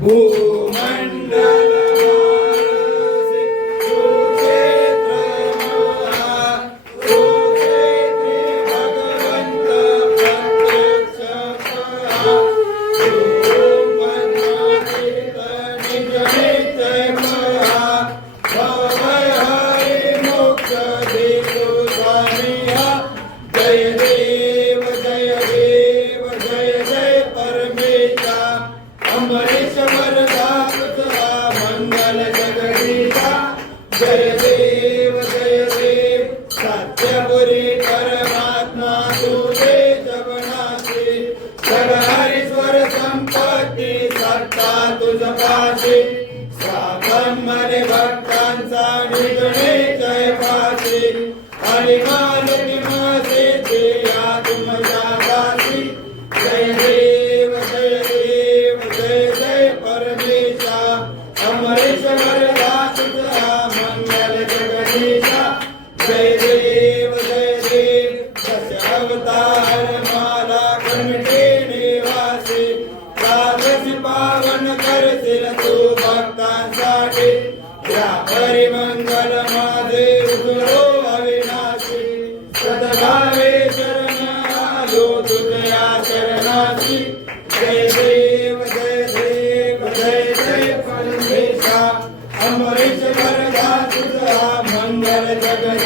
भूमंडल मानसी सुक्षेत्र महा सुक्षेत्री भगवंत प्रत्यक्ष पहा भूमन्नातीत निज नित्य पहा भवभय हरि मोक्ष देतो स्वामिया जय देव जय देव जय जय परमेशा अमरीश वरदा तुझा मंगल जगदीशा जय देव सत्यपुरी परमात्मा तुझे जगनासी सगळीश्वर संपत्ती सत्ता तुझ पाशी स्वाब्रह्मणे भक्तांचा निजणे जय पाशी आणि मालकी मसेते या तुमच्या दासी जय देव जय जय परमेशा अमरीश वरदा तुझा मंगल जगदीशा जय देव दश अवतार माला कंठे निवासी राजसी पावन करतील तू भक्तांसाठी या परिमंगल माझे उजळो अविनाशी सद्भावे शरण आलो तुझ्या शरणाशी जय देव जय परमेशा अमरीश वरदा तुझा मंगल जगदीशा